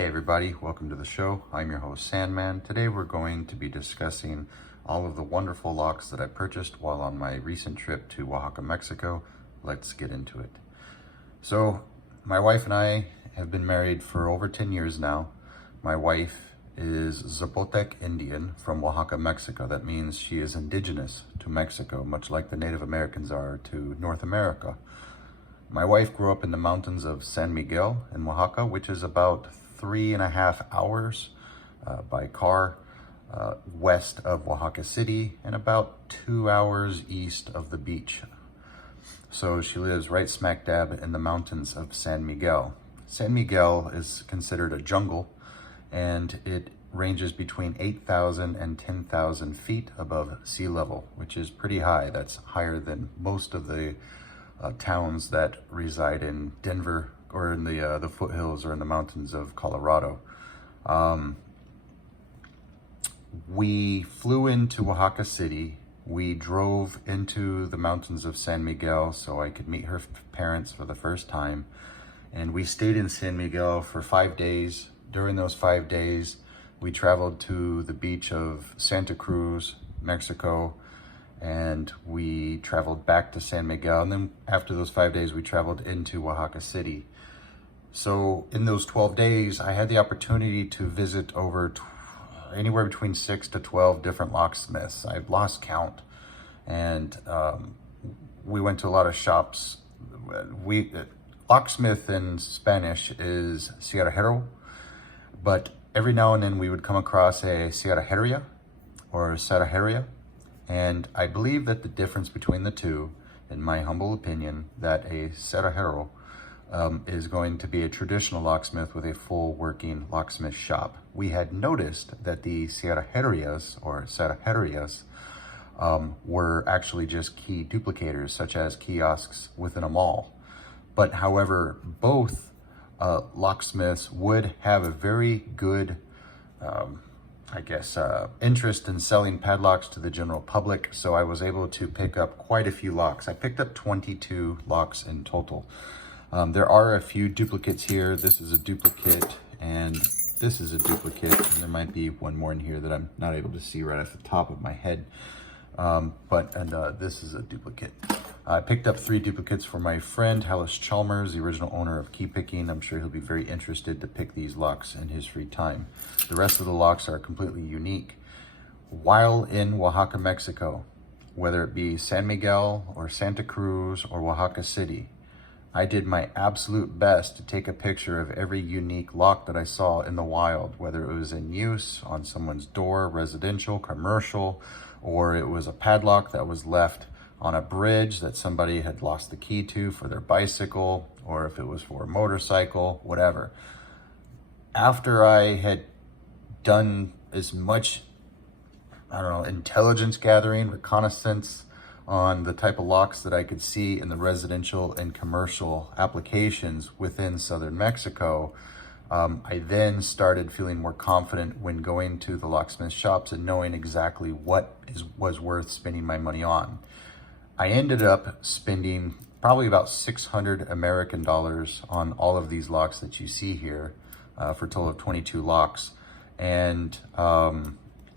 Hey everybody, welcome to the show. I'm your host Sandman. Today we're going to be discussing all of the wonderful locks that I purchased while on my recent trip to Oaxaca, Mexico. Let's get into it. So my wife and I have been married for over 10 years now. My wife is Zapotec Indian from Oaxaca, Mexico. That means she is indigenous to Mexico, much like the Native Americans are to North America. My wife grew up in the mountains of San Miguel in Oaxaca, which is about 3.5 hours by car west of Oaxaca City and about 2 hours east of the beach. So she lives right smack dab in the mountains of San Miguel. San Miguel is considered a jungle, and it ranges between 8,000 and 10,000 feet above sea level, which is pretty high. That's higher than most of the towns that reside in Denver or in the foothills or in the mountains of Colorado. We flew into Oaxaca City. We drove into the mountains of San Miguel so I could meet her parents for the first time. And we stayed in San Miguel for 5 days. During those 5 days, we traveled to the beach of Santa Cruz, Mexico, and we traveled back to San Miguel. And then after those 5 days, we traveled into Oaxaca City. So in those 12 days, I had the opportunity to visit over anywhere between 6 to 12 different locksmiths. I've lost count. And we went to a lot of shops. Locksmith in Spanish is cerrajero, but every now and then we would come across a cerrajeria or cerrajeria. And I believe that the difference between the two, in my humble opinion, that a cerrajero is going to be a traditional locksmith with a full working locksmith shop. We had noticed that the cerrajerias or cerrajerias were actually just key duplicators, such as kiosks within a mall. But however, both locksmiths would have a very good interest in selling padlocks to the general public. So I was able to pick up quite a few locks. I picked up 22 locks in total. There are a few duplicates here. This is a duplicate and this is a duplicate. And there might be one more in here that I'm not able to see right off the top of my head. This is a duplicate. I picked up 3 duplicates for my friend, Hallis Chalmers, the original owner of Key Picking. I'm sure he'll be very interested to pick these locks in his free time. The rest of the locks are completely unique. While in Oaxaca, Mexico, whether it be San Miguel or Santa Cruz or Oaxaca City, I did my absolute best to take a picture of every unique lock that I saw in the wild, whether it was in use on someone's door, residential, commercial, or it was a padlock that was left on a bridge that somebody had lost the key to for their bicycle, or if it was for a motorcycle, whatever. After I had done as much, intelligence gathering, reconnaissance on the type of locks that I could see in the residential and commercial applications within southern Mexico, I then started feeling more confident when going to the locksmith shops and knowing exactly what was worth spending my money on. I ended up spending probably about 600 American dollars on all of these locks that you see here for a total of 22 locks. And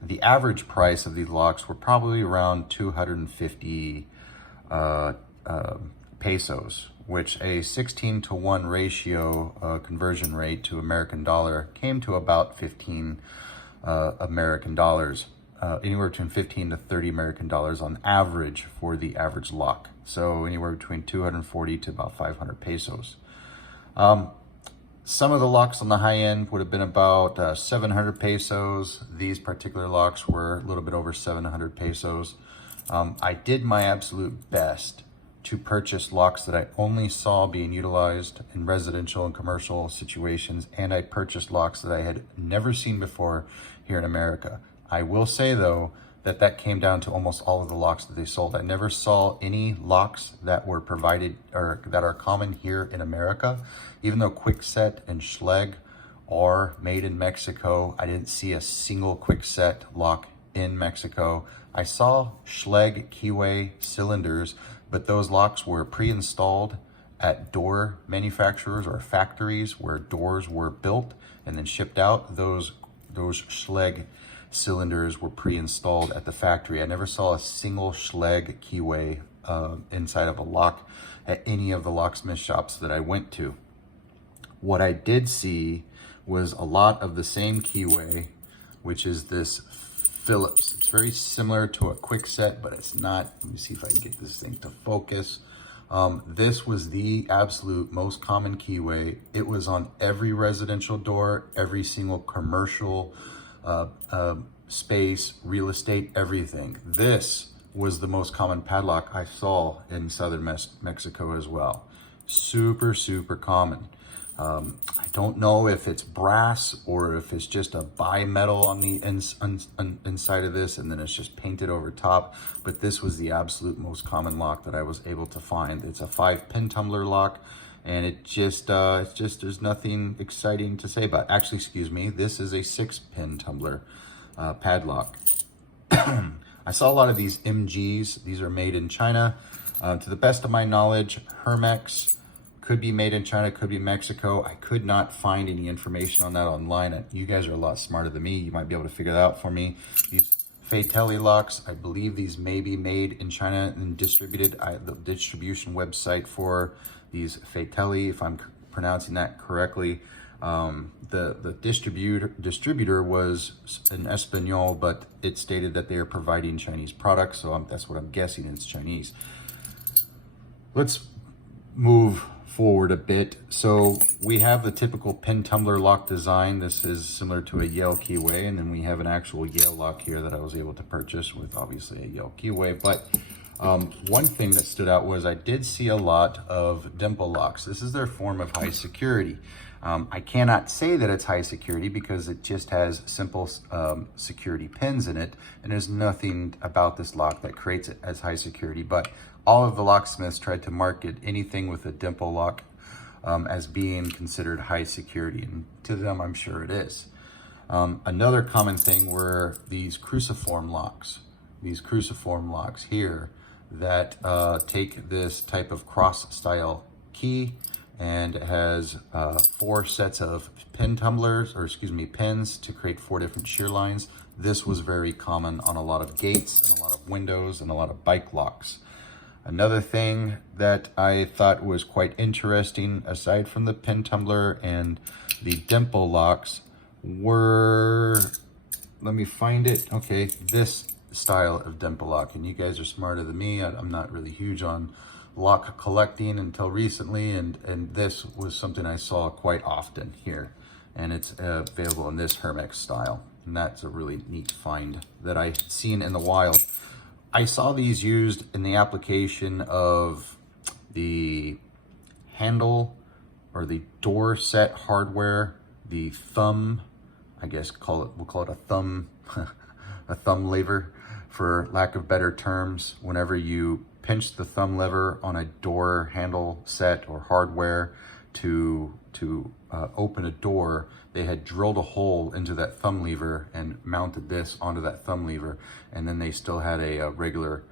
the average price of these locks were probably around 250 pesos, which a 16-to-1 ratio conversion rate to American dollar came to about 15 American dollars. Anywhere between 15 to 30 American dollars on average for the average lock. So anywhere between 240 to about 500 pesos. Some of the locks on the high end would have been about 700 pesos. These particular locks were a little bit over 700 pesos. I did my absolute best to purchase locks that I only saw being utilized in residential and commercial situations, and I purchased locks that I had never seen before here in America. I will say though, that came down to almost all of the locks that they sold. I never saw any locks that were provided or that are common here in America. Even though Kwikset and Schlage are made in Mexico, I didn't see a single Kwikset lock in Mexico. I saw Schlage keyway cylinders, but those locks were pre-installed at door manufacturers or factories where doors were built and then shipped out. Those Schlage cylinders were pre-installed at the factory. I never saw a single Schlage keyway inside of a lock at any of the locksmith shops that I went to. What I did see was a lot of the same keyway, which is this Phillips. It's very similar to a Quickset, but it's not. Let me see if I can get this thing to focus. This was the absolute most common keyway. It was on every residential door, every single commercial space, real estate, everything. This was the most common padlock I saw in southern Mexico as well. Super, super common. I don't know if it's brass or if it's just a bimetal on the inside of this and then it's just painted over top, but this was the absolute most common lock that I was able to find. It's a 5-pin tumbler lock, and it's just there's nothing exciting to say about it. Actually, excuse me, this is a 6-pin tumbler padlock. I saw a lot of these MGs. These are made in China. To the best of my knowledge, Hermex could be made in China, could be Mexico. I could not find any information on that online. You guys are a lot smarter than me. You might be able to figure that out for me. These Fatelli locks, I believe these may be made in China and distributed. The distribution website for these Fatelli, if I'm pronouncing that correctly, the distributor was in Espanol, but it stated that they are providing Chinese products, so that's what I'm guessing, it's Chinese. Let's move forward a bit. So we have the typical pin tumbler lock design. This is similar to a Yale keyway, and then we have an actual Yale lock here that I was able to purchase with obviously a Yale keyway. But one thing that stood out was I did see a lot of Dimple locks. This is their form of high security. I cannot say that it's high security because it just has simple security pins in it, and there's nothing about this lock that creates it as high security. But all of the locksmiths tried to market anything with a Dimple lock as being considered high security, and to them, I'm sure it is. Another common thing were these cruciform locks. These cruciform locks here that take this type of cross-style key, and it has 4 sets of pins to create 4 different shear lines. This was very common on a lot of gates and a lot of windows and a lot of bike locks. Another thing that I thought was quite interesting, aside from the pin tumbler and the Dimple locks, were, let me find it, okay, this style of Dimple lock. And you guys are smarter than me. I'm not really huge on lock collecting until recently, and this was something I saw quite often here. And it's available in this Hermex style. And that's a really neat find that I've seen in the wild. I saw these used in the application of the handle or the door set hardware, the thumb, I guess we'll call it a thumb, a thumb lever for lack of better terms. Whenever you pinch the thumb lever on a door handle set or hardware to open a door, they had drilled a hole into that thumb lever and mounted this onto that thumb lever, and then they still had a regular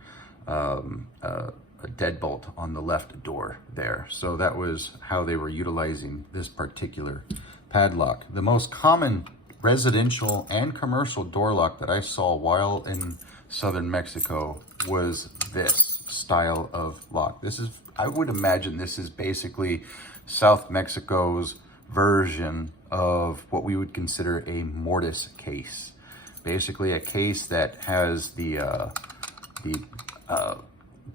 a deadbolt on the left door there. So that was how they were utilizing this particular padlock. The most common residential and commercial door lock that I saw while in southern Mexico was this style of lock. This is, I would imagine this is basically South Mexico's version of what we would consider a mortise case. Basically a case that has the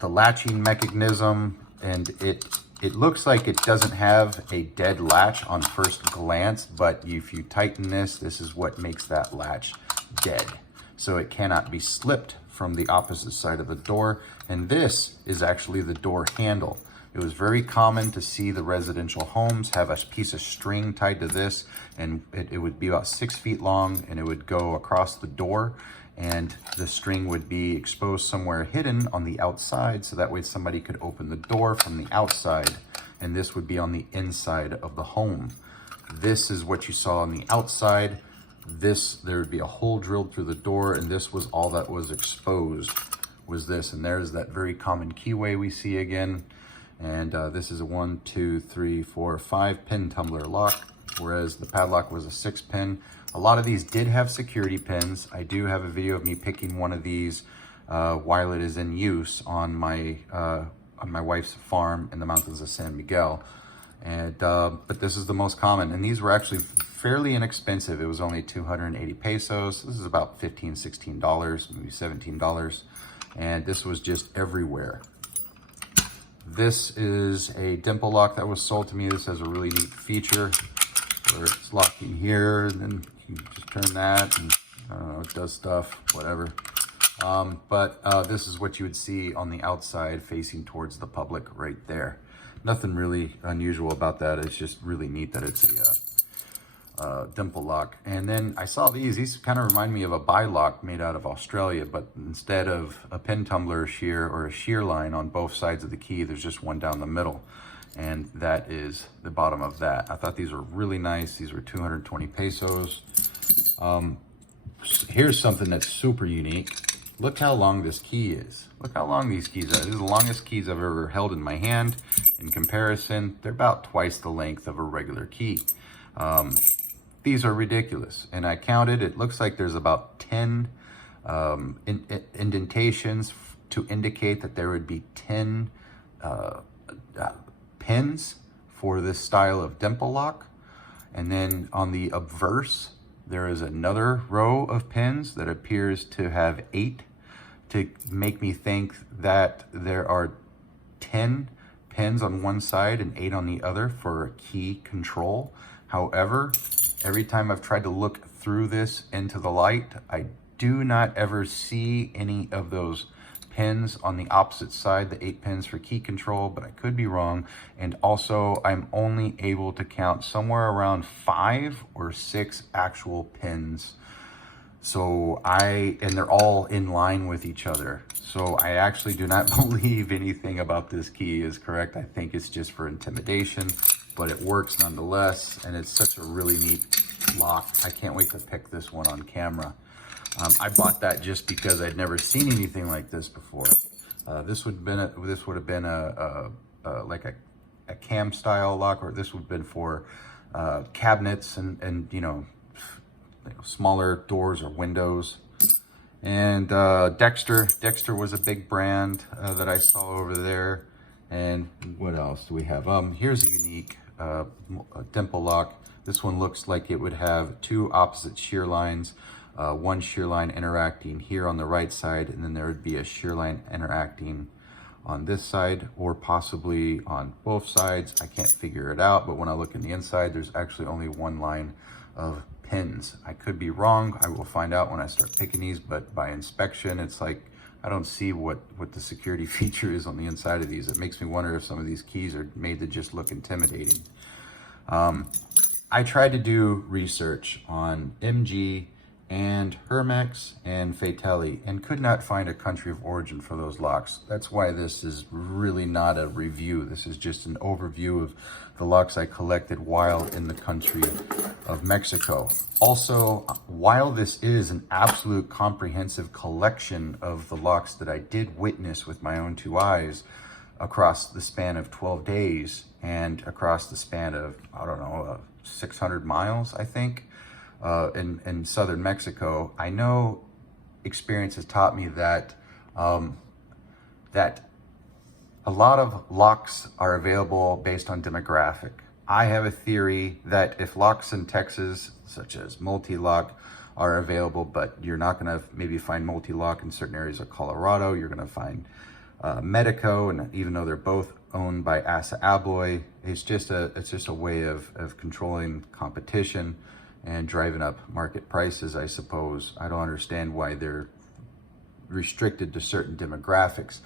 latching mechanism, and it looks like it doesn't have a dead latch on first glance, but if you tighten this is what makes that latch dead. So it cannot be slipped from the opposite side of the door, and this is actually the door handle. It was very common to see the residential homes have a piece of string tied to this, and it would be about 6 feet long, and it would go across the door, and the string would be exposed somewhere hidden on the outside, so that way somebody could open the door from the outside, and this would be on the inside of the home. This is what you saw on the outside. There would be a hole drilled through the door, and this was all that was exposed, was this. And there's that very common keyway we see again. And this is a 1, 2, 3, 4, 5 pin tumbler lock. whereas the padlock was a 6-pin. A lot of these did have security pins. I do have a video of me picking one of these while it is in use on my wife's farm in the mountains of San Miguel. And but this is the most common, and these were actually fairly inexpensive. It was only 280 pesos. This is about $15, $16, maybe $17. And this was just everywhere. This is a Dimple lock that was sold to me. This has a really neat feature where it's locking here, and then you just turn that, and I don't know, it does stuff, whatever. This is what you would see on the outside facing towards the public right there. Nothing really unusual about that. It's just really neat that it's a Dimple lock. And then I saw these kind of remind me of a lock made out of Australia, but instead of a pin tumbler shear or a shear line on both sides of the key, there's just one down the middle. And that is the bottom of that. I thought these were really nice. These were 220 pesos. Here's something that's super unique. Look how long this key is. Look how long these keys are. This is the longest keys I've ever held in my hand. In comparison, they're about twice the length of a regular key. These are ridiculous. And I counted, it looks like there's about 10 indentations to indicate that there would be 10 pins for this style of Dimple lock. And then on the obverse, there is another row of pins that appears to have 8, to make me think that there are 10 pins on one side and 8 on the other for key control. However, every time I've tried to look through this into the light, I do not ever see any of those pins on the opposite side, the 8 pins for key control, but I could be wrong. And also, I'm only able to count somewhere around 5 or 6 actual pins. So and they're all in line with each other. So I actually do not believe anything about this key is correct. I think it's just for intimidation, but it works nonetheless. And it's such a really neat lock. I can't wait to pick this one on camera. I bought that just because I'd never seen anything like this before. This would have been like a cam style lock, or this would have been for cabinets and smaller doors or windows. And Dexter was a big brand that I saw over there. And what else do we have? Here's a unique Dimple lock. This one looks like it would have 2 opposite shear lines. One shear line interacting here on the right side, and then there would be a shear line interacting on this side, or possibly on both sides. I can't figure it out, but when I look in the inside, there's actually only one line of pins. I could be wrong. I will find out when I start picking these, but by inspection, it's like I don't see what the security feature is on the inside of these. It makes me wonder if some of these keys are made to just look intimidating. I tried to do research on MG and Hermex and Fatali, and could not find a country of origin for those locks. That's why this is really not a review. This is just an overview of the locks I collected while in the country of Mexico. Also, while this is an absolute comprehensive collection of the locks that I did witness with my own 2 eyes across the span of 12 days and across the span of, I don't know, 600 miles, I think, in southern Mexico, I know experience has taught me that that a lot of locks are available based on demographic. I have a theory that if locks in Texas, such as multi-lock, are available, but you're not going to maybe find multi-lock in certain areas of Colorado, you're going to find Medico, and even though they're both owned by Asa Abloy, it's just a way of controlling competition and driving up market prices, I suppose. I don't understand why they're restricted to certain demographics.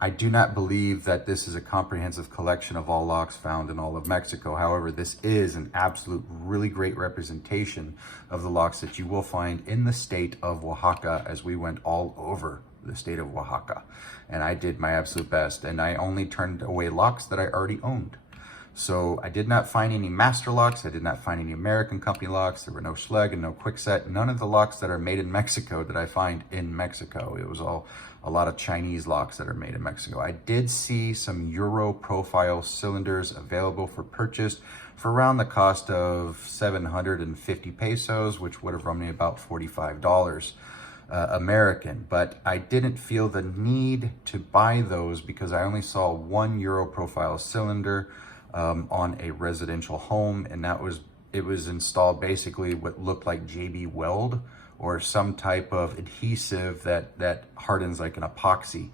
I do not believe that this is a comprehensive collection of all locks found in all of Mexico. However, this is an absolute really great representation of the locks that you will find in the state of Oaxaca, as we went all over the state of Oaxaca. And I did my absolute best, and I only turned away locks that I already owned. So I did not find any master locks. I did not find any American company locks. There were no Schlage and no Kwikset. None of the locks that are made in Mexico did I find in Mexico. It was all a lot of Chinese locks that are made in Mexico. I did see some Euro profile cylinders available for purchase for around the cost of 750 pesos, which would have run me about $45 American. But I didn't feel the need to buy those because I only saw one Euro profile cylinder on a residential home, and it was installed basically what looked like JB Weld or some type of adhesive that hardens like an epoxy.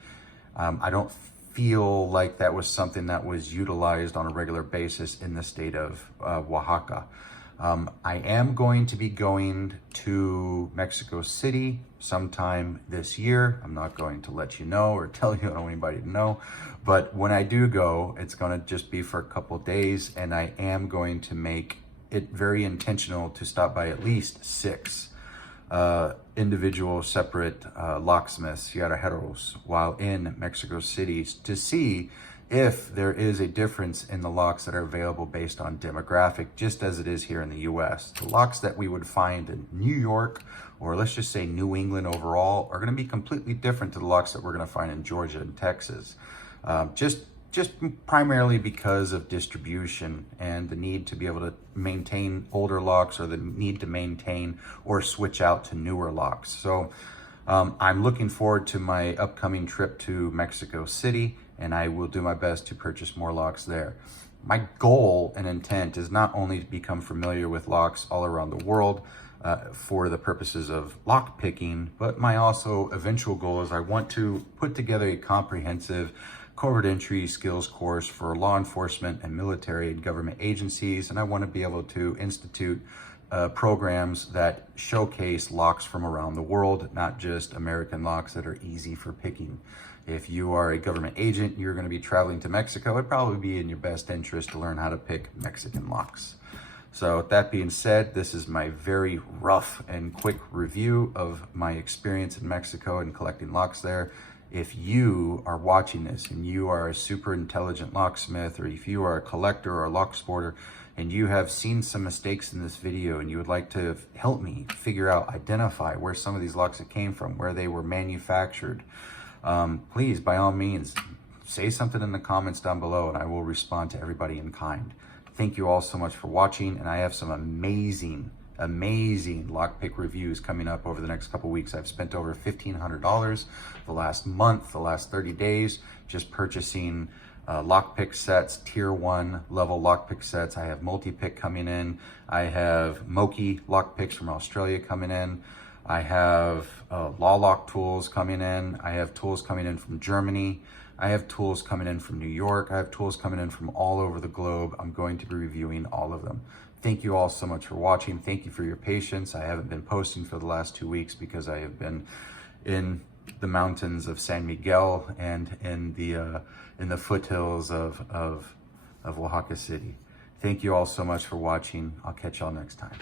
I don't feel like that was something that was utilized on a regular basis in the state of Oaxaca. I am going to be going to Mexico City sometime this year. I'm not going to let you know or tell you, I don't want anybody to know. But when I do go, it's going to just be for a couple of days, and I am going to make it very intentional to stop by at least 6 individual separate locksmiths, cigarreros, while in Mexico City to see if there is a difference in the locks that are available based on demographic, just as it is here in the US. The locks that we would find in New York, or let's just say New England overall, are gonna be completely different to the locks that we're gonna find in Georgia and Texas. Just primarily because of distribution and the need to be able to maintain older locks, or the need to maintain or switch out to newer locks. So I'm looking forward to my upcoming trip to Mexico City, and I will do my best to purchase more locks there. My goal and intent is not only to become familiar with locks all around the world for the purposes of lock picking, but my also eventual goal is I want to put together a comprehensive covert entry skills course for law enforcement and military and government agencies, and I want to be able to institute programs that showcase locks from around the world, not just American locks that are easy for picking. If you are a government agent, you're going to be traveling to Mexico, it'd probably be in your best interest to learn how to pick Mexican locks. So with that being said, this is my very rough and quick review of my experience in Mexico and collecting locks there. If you are watching this and you are a super intelligent locksmith, or if you are a collector or a locksporter and you have seen some mistakes in this video and you would like to help me figure out, identify where some of these locks came from, where they were manufactured, please, by all means, say something in the comments down below and I will respond to everybody in kind. Thank you all so much for watching, and I have some amazing lockpick reviews coming up over the next couple weeks. I've spent over $1,500 the last month, the last 30 days, just purchasing lockpick sets, tier 1 level lockpick sets. I have Multipick coming in. I have Moki lockpicks from Australia coming in. I have Law Lock tools coming in. I have tools coming in from Germany. I have tools coming in from New York. I have tools coming in from all over the globe. I'm going to be reviewing all of them. Thank you all so much for watching. Thank you for your patience. I haven't been posting for the last 2 weeks because I have been in the mountains of San Miguel and in the foothills of Oaxaca City. Thank you all so much for watching. I'll catch y'all next time.